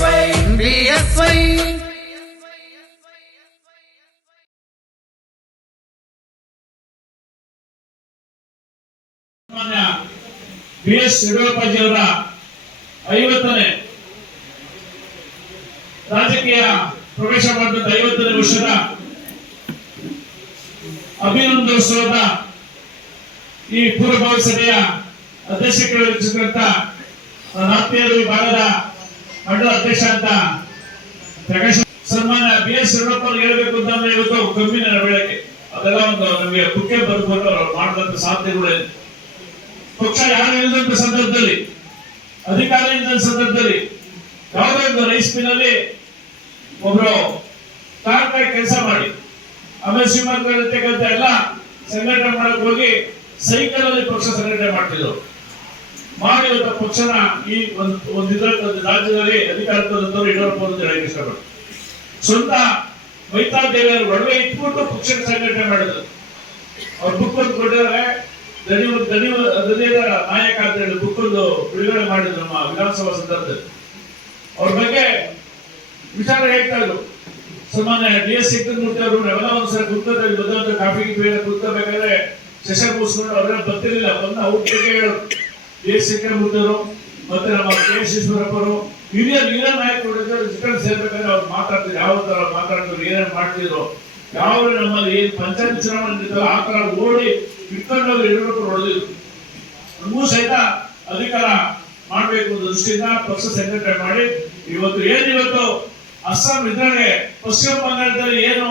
BSY BS ಯಡಿಯೂರಪ್ಪಜಿಯವರ 50ನೇ ರಾಜಕೀಯ ಪ್ರವೇಶ ಮಾಡಿದ 50ನೇ ವರ್ಷದ ಅಭಿನಂದನೋತ್ಸವದ ಈ ಪೂರ್ವಭಾವಿ ಸಭೆಯ ಅಧ್ಯಕ್ಷತೆ ವಹಿಸಿದಂತ ಆತ್ಮೀಯ ವಿಭಾಗದ ಮಂಡಲ ಅಧ್ಯಕ್ಷ ಅಂತ ಪ್ರಕಾಶ್ ಸನ್ಮಾನ್ಯ BS ಯಡಿಯೂರಪ್ಪ ಅವರು ಹೇಳಬೇಕು ಅಂತಂದ್ರೆ ಇವತ್ತು ಕಮ್ಮಿನ ಬೆಳಗ್ಗೆ ಅದೆಲ್ಲ ಒಂದು ನಮಗೆ ಮುಖ್ಯ ಬದುಕೊಂಡು ಅವರು ಮಾಡಿದಂತ ಸಾಧ್ಯತೆಗಳೇನು ಪಕ್ಷ ಯಾರು ಇಲ್ಲದಂತ ಸಂದರ್ಭದಲ್ಲಿ ಅಧಿಕಾರ ಇಲ್ಲದ ಸಂದರ್ಭದಲ್ಲಿ ಯಾವುದೋ ಒಂದು ರೈಸ್ ಮಿಲ್ ಒಬ್ರು ಕಾರ್ಮಿಕ ಕೆಲಸ ಮಾಡಿ ಆಮೇಲೆ ಶ್ರೀಮಂತ ಎಲ್ಲ ಸಂಘಟನೆ ಮಾಡಕ್ ಹೋಗಿ ಸೈಕಲ್ ಅಲ್ಲಿ ಪಕ್ಷ ಸಂಘಟನೆ ಮಾಡ್ತಿದ್ರು ಮಾಡಿ ಇವತ್ತು ಪಕ್ಷನ ಈ ಒಂದು ರಾಜ್ಯದಲ್ಲಿ ಅಧಿಕಾರದವರು ಯಡಿಯೂರಪ್ಪ ಅಂತ ಹೇಳಕ್ಕೆ ಇಷ್ಟಪಟ್ಟು ಸ್ವಂತ ಮೈತಾ ದೇವಿಯವರು ಒಡವೆ ಇಟ್ಬಿಟ್ಟು ಪಕ್ಷಕ್ಕೆ ಸಂಘಟನೆ ಮಾಡಿದ್ರು ಅವ್ರು ಬುಕ್ ಒಂದು ಕೊಟ್ಟಿದ್ದಾರೆ ದಲಿತರ ನಾಯಕ ಅಂತ ಹೇಳಿ ಬುಕ್ ಒಂದು ಬಿಡುಗಡೆ ಮಾಡಿದ್ರು ನಮ್ಮ ವಿಧಾನಸಭಾ ಸಂದರ್ಭದಲ್ಲಿ ಅವ್ರ ಬಗ್ಗೆ ವಿಚಾರ ಹೇಳ್ತಾ ಇದ್ರು ಸನ್ಮಾನ್ಯ DS ಸಿದ್ದಮೂರ್ತಿ ಅವರು ನಾವೆಲ್ಲ ಒಂದ್ಸಲ ಕುತ್ಕೋತಾರೆ ಬಂದಂತ ಕಾಫಿ ಕುತ್ಕೋಬೇಕಾದ್ರೆ ಸೆಷನ್ ಮುಗಿಸ್ಕೊಂಡು ಅವರೆಲ್ಲ ಬರ್ತಿರ್ಲಿಲ್ಲ ಬಂದ ಅವ್ರ ಬಗ್ಗೆ ಹೇಳೋರು DS ಸಿದ್ದಮೂರ್ತಿ ಅವರು ಮತ್ತೆ ನಮ್ಮ KS ಈಶ್ವರಪ್ಪ ಅವರು ಹಿರಿಯ ನಾಯಕರು ರಿಟರ್ನ್ ಸೇರ್ಬೇಕಾದ್ರೆ ಅವ್ರು ಮಾತಾಡ್ತಿದ್ರು ಯಾವ ತರ ಮಾತಾಡ್ತಿದ್ರು ಏನೇನು ಮಾಡ್ತಿದ್ರು ಯಾವ ನಮ್ಮಲ್ಲಿ ಏನ್ ಪಂಚಾಯತ್ ಚುನಾವಣೆ ನಡೀತಲ್ಲ ಆ ತರ ಓಡಿ ಇಟ್ಕೊಂಡು ಯಡಿಯೂರಪ್ಪ ಹೊಡೆದಿದ್ರು ನಮಗೂ ಸಹಿತ ಅಧಿಕಾರ ಮಾಡ್ಬೇಕು ಅನ್ನೋ ದೃಷ್ಟಿಯಿಂದ ಪಕ್ಷ ಸಂಘಟನೆ ಮಾಡಿ ಇವತ್ತು ಅಸ್ಸಾಂ ವಿಧಾನಗೆ ಪಶ್ಚಿಮ ಬಂಗಾಳದಲ್ಲಿ ಏನು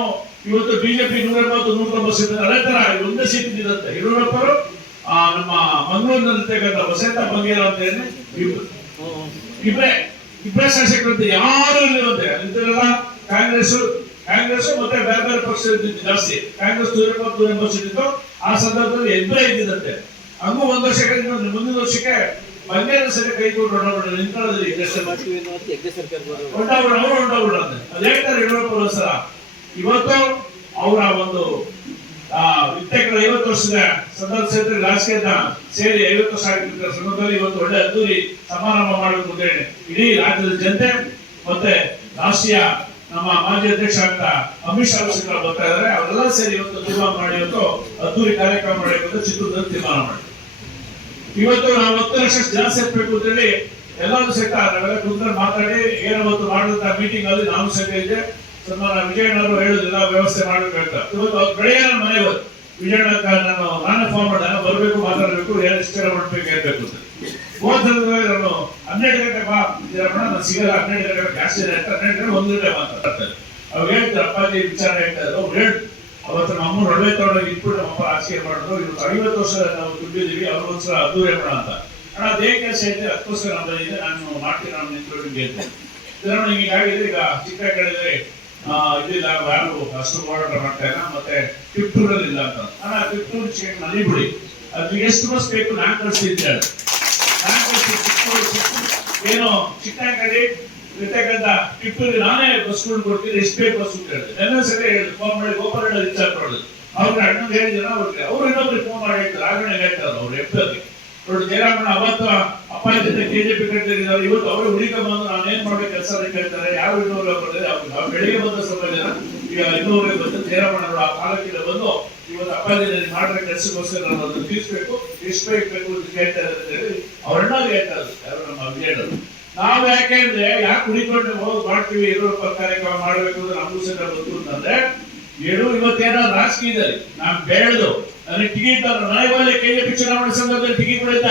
ಇವತ್ತು ಬಿಜೆಪಿ 180-190 ಸೀಟ್ ಅದೇ ತರ ಒಂದೇ ಸೀಟ್ ಇದ್ದಂತೆ ಯಡಿಯೂರಪ್ಪರು ನಮ್ಮ ಮಂಗಳೂರಿನಲ್ಲಿರ್ತಕ್ಕಂಥ ವಸಂತ ಬಂಗೇರ ಅಂತ ಹೇಳಿ ಇಬ್ಬರೇ ಶಾಸಕರಂತೆ ಯಾರು ಇಲ್ಲವಂತೆ ಇದೆಲ್ಲ ಕಾಂಗ್ರೆಸ್ ಮತ್ತೆ ಬೇರೆ ಬೇರೆ ಪಕ್ಷ ಜಾಸ್ತಿ ಕಾಂಗ್ರೆಸ್ 180 ಸೀಟ್ ಇತ್ತು ಆ ಸಂದರ್ಭದಲ್ಲಿ ಇಬ್ಬರೇ ಇದ್ದಿದಂತೆ ಹಂಗೂ ಒಂದು ವರ್ಷ ಮುಂದಿನ ವರ್ಷಕ್ಕೆ ಬಂಗೇರ ಸರಿ ಕೈಗೊಂಡು ನಿಂತ್ಕೊಳ್ಳೋದ್ರಿ ಅದ್ ಹೇಳ್ತಾರೆ ಯಡಿಯೂರಪ್ಪ ಸರ ಇವತ್ತು ಅವರ ಒಂದು 50 ವರ್ಷದ ಸಂದರ್ಭ ಕ್ಷೇತ್ರ ರಾಜಕೀಯ ಸೇರಿ 50 ವರ್ಷ ಆಗಿರ್ತಾರೆ ಸಂದರ್ಭದಲ್ಲಿ ಇವತ್ತು ಒಳ್ಳೆ ಅದ್ದೂರಿ ಸಮಾರಂಭ ಮಾಡಬೇಕು ಅಂತ ಹೇಳಿ ಇಡೀ ರಾಜ್ಯದ ಜನತೆ ಮತ್ತೆ ರಾಷ್ಟ್ರೀಯ ನಮ್ಮ ಮಾಜಿ ಅಧ್ಯಕ್ಷ ಅಂತ ಅಮಿತ್ ಶಾ ಬರ್ತಾ ಇದಾರೆ ಅವರೆಲ್ಲ ಸೇರಿ ಇವತ್ತು ತೀರ್ಮಾನ ಮಾಡಿ ಇವತ್ತು ಅದ್ದೂರಿ ಕಾರ್ಯಕ್ರಮ ಮಾಡಬೇಕು ಅಂತ ಚಿತ್ರದುರ್ಗ ತೀರ್ಮಾನ ಮಾಡಿ ಇವತ್ತು ನಾವು 10 ಲಕ್ಷ ಜನ ಸೇರ್ಬೇಕು ಅಂತ ಹೇಳಿ ಎಲ್ಲರೂ ಸಹಿತ ನಾವೆಲ್ಲ ಕುಂತ್ಕೊಂಡು ಮಾತಾಡಿ ಏನವತ್ತು ಮಾಡಿದಂತ ಮೀಟಿಂಗ್ ಅಲ್ಲಿ ನಾನು ಸಹಿತ ಇದ್ದೆ ಸನ್ಮಾನ ವಿಜಯಣ್ಣವರು ಹೇಳುದಿಲ್ಲ ವ್ಯವಸ್ಥೆ ಮಾಡ್ಬೇಕಂತ ಇವತ್ತು ಅವ್ರ ಬೆಳೆಯ ನನ್ನ ಮನೆ ವಿಜಯಣ್ಣ ನಾನೇ ಫೋನ್ ಮಾಡಿದೆ ಬರ್ಬೇಕು ಮಾತಾಡ್ಬೇಕು ಎಷ್ಟು ಮಾಡ್ಬೇಕು ಹೇಳ್ಬೇಕು ಅಂತ ನಾನು 12 ಗಂಟೆ ಬಾ ನಾನು ಸಿಗಲ್ಲ 12 ಗಂಟೆ ಜಾಸ್ತಿ 12 ಗಂಟೆ 1 ಗಂಟೆ ಮಾತಾಡ್ತಾರೆ ಅವ್ರು ಹೇಳ್ತಾರೆ ಅಪ್ಪಾಜಿ ವಿಚಾರ ಹೇಳ್ತಾರೆ ಅವ್ರು ಹೇಳಿ ಅವತ್ತು ನಮ್ಮ ಒಡವೆ ತಗೊಂಡೋಗಿ ಇಟ್ಬಿಟ್ಟು ನಮ್ಮಪ್ಪ ರಾಜಕೀಯ ಮಾಡಿದ್ರು ಇವತ್ತು 50 ವರ್ಷ ನಾವು ದುಡ್ಡಿದೀವಿ ಅವ್ರಿಗೋಸ್ಕರ ಅದ್ದೂರಿ ಮಾಡೋಣ ಅಂತ ಅಣ್ಣ ಅದೇ ಕೆಲಸ ಐತೆ ಅದಕ್ಕೋಸ್ಕರ ನಮ್ಮ ಇದೆ ನಾನು ಮಾಡ್ತೀನಿ ನಾನು ನಿಂತ್ಕೊಂಡು ಹೇಳ್ತೇನೆ ಇದನ್ನು ಹೀಗಾಗಿದೆ ಈಗ ಚಿಕ್ಕ ಕಡೆದ್ರೆ ಇದಿಲ್ಲ ಯಾರು ಅಷ್ಟು ಹೋರಾಟ ಮಾಡ್ತಾ ಇಲ್ಲ ಮತ್ತೆ ಟಿಪ್ಟೂರಲ್ಲಿ ಇಲ್ಲ ಅಂತ ಅಣ್ಣ ಟಿಪ್ಟೂರ್ ಚಿಕ್ಕ ನದಿ ಬಿಡಿ ಅದು ಎಷ್ಟು ಬಸ್ ಬೇಕು ನಾನು ಕಳಿಸ್ತಿದ್ದೆ ಏನೋ ಚಿಕ್ಕ ಕಡೆ ಇರ್ತಕ್ಕಂಥ ಟಿಪ್ಪೂರಿ ನಾನೇ ಬಸ್ಗಳು ಕೊಡ್ತೀನಿ ಎಷ್ಟು ಬೇಕು ಬಸ್ ಅಂತ ಹೇಳಿದೆ ನನ್ನ ಸರಿ ಹೇಳಿದ್ರು ಫೋನ್ ಮಾಡಿ ಗೋಪಾಲ ವಿಚಾರ ಮಾಡೋದು ಅವ್ರಿಗೆ ಅಣ್ಣಂಗೆ ಹೇಳಿದ್ರು ಅವ್ರು ಇನ್ನೊಬ್ರಿಗೆ ಫೋನ್ ಮಾಡಿ ಹೇಳ್ತಾರೆ ಆಗಣೆ ಹೇಳ್ತಾರೆ ಅವ್ರು ಎಪ್ಪಲ್ಲಿ ನೋಡಿ ಜಯರಾಮಣ್ಣ ಅವತ್ತು ಅಪ್ಪ ಜೊತೆ KJP ಕಟ್ಟಿದ್ದಾರೆ ಇವತ್ತು ಅವರು ಹುಡುಕೊಂಡ್ಬಂದು ನಾನು ಏನ್ ಮಾಡ್ಬೇಕು ಕೆಲಸ ಹೇಳ್ತಾರೆ ಯಾವ ಇನ್ನೂರು ಬರ್ತಾರೆ ಅವ್ರು ಬೆಳಿಗ್ಗೆ ಬಂದ ಸ್ವಲ್ಪ ಜನ ಈಗ ಇನ್ನೂರಿಗೆ ಬಂದು ಜಯರಾಮಣ್ಣವರು ಆ ಕಾಲಕ್ಕಿಂತ ಬಂದು ಇವತ್ತು ಅಪ್ಪಾಜಿ ಮಾಡಿರೋ ಕೆಲಸಕ್ಕೋಸ್ಕರ ನಾನು ಅದನ್ನು ತೀರ್ಸ್ಬೇಕು ಎಷ್ಟು ಬೇಕು ಅಂತ ಕೇಳ್ತಾರೆ ಅಂತ ಹೇಳಿ ಅವ್ರಣ್ಣಾಗ ಹೇಳ್ತಾರೆ ಯಾರು ನಮ್ಮ ವಿಜಯಣ್ಣರು ನಾವು ಯಾಕೆಂದ್ರೆ ಯಾಕೆ ಹುಡಿಕೊಂಡು ಹೋಗಿ ಮಾಡ್ತೀವಿ ಯಡಿಯೂರಪ್ಪ ಕಾರ್ಯಕ್ರಮ ಮಾಡ್ಬೇಕು ಅಂದ್ರೆ ನಮಗೂ ಸಹ ಗೊತ್ತು ಅಂತಂದ್ರೆ ಇವತ್ತೇನೋ ರಾಜಕೀಯದಲ್ಲಿ ನಾನು ಬೇಡದು ನನಗೆ ಟಿಕೆಟ್ ನಾಳೆ KJP ಚುನಾವಣೆ ಸಂದರ್ಭದಲ್ಲಿ ಟಿಕೆಟ್ ಕೊಡಿದ್ದ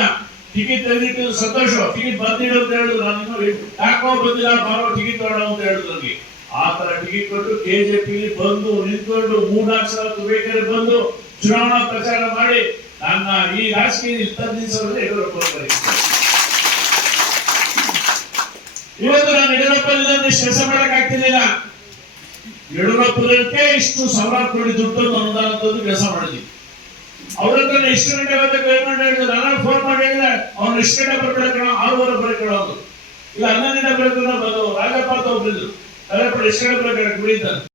ಟಿಕೆಟ್ ತೆಗೆದಿಟ್ಟು ಸಂತೋಷ ಟಿಕೆಟ್ ಬಂದಿಡು ಅಂತ ಹೇಳಿದ್ರು ನಾನು ಇನ್ನೂ ಯಾಕೋ ಬಂದಿಲ್ಲ ಬಾರೋ ಟಿಕೆಟ್ ತಗೊಳ್ಳೋ ಅಂತ ಹೇಳಿದ್ರು ನನಗೆ ಆ ತರ ಟಿಕೆಟ್ ಕೊಟ್ಟು KJP ಬಂದು ನಿಂತ್ಕೊಂಡು 3-4 ಸಾವಿರ ಬೇಕಾದ್ರೆ ಬಂದು ಚುನಾವಣಾ ಪ್ರಚಾರ ಮಾಡಿ ನನ್ನ ಈ ರಾಜಕೀಯ ತಂದಿಸೋದ್ರೆ ಯಡಿಯೂರಪ್ಪ ಇವತ್ತು ನಾನು ಯಡಿಯೂರಪ್ಪ ಕೆಲಸ ಮಾಡಕ್ ಆಗ್ತಿರ್ಲಿಲ್ಲ ಯಡಿಯೂರಪ್ಪಕ್ಕೆ ಇಷ್ಟು ಸಾವಿರಾರು ಕೋಟಿ ದುಡ್ಡು ಅನುದಾನ ತಂದು ಕೆಲಸ ಮಾಡಿದ್ವಿ ಅವ್ರ ಹತ್ರ ಎಷ್ಟು ಗಂಟೆ ಬರಬೇಕು ಪೇಮೆಂಟ್ ಹೇಳಿದ್ರು ನಾನು ಫೋನ್ ಮಾಡಿ ಹೇಳಿದ್ರೆ ಅವ್ನು ಎಷ್ಟು ಗಂಟೆ ಬರ್ಬೇಕಣ 6:30 ಬರ್ಕೊಳ್ಳೋದು ಇಲ್ಲ 11 ಗಂಟೆ ಬರ್ಕೊಂಡು ರಾಜಪ್ಪ ಅಂತ ಒಬ್ಬರಿದ್ರು ರಾಜಪ್ಪ ಎಷ್ಟು ಗಂಟೆ ಬರ್ಬೇಕು ಬಿಡಿದ್ದಾನೆ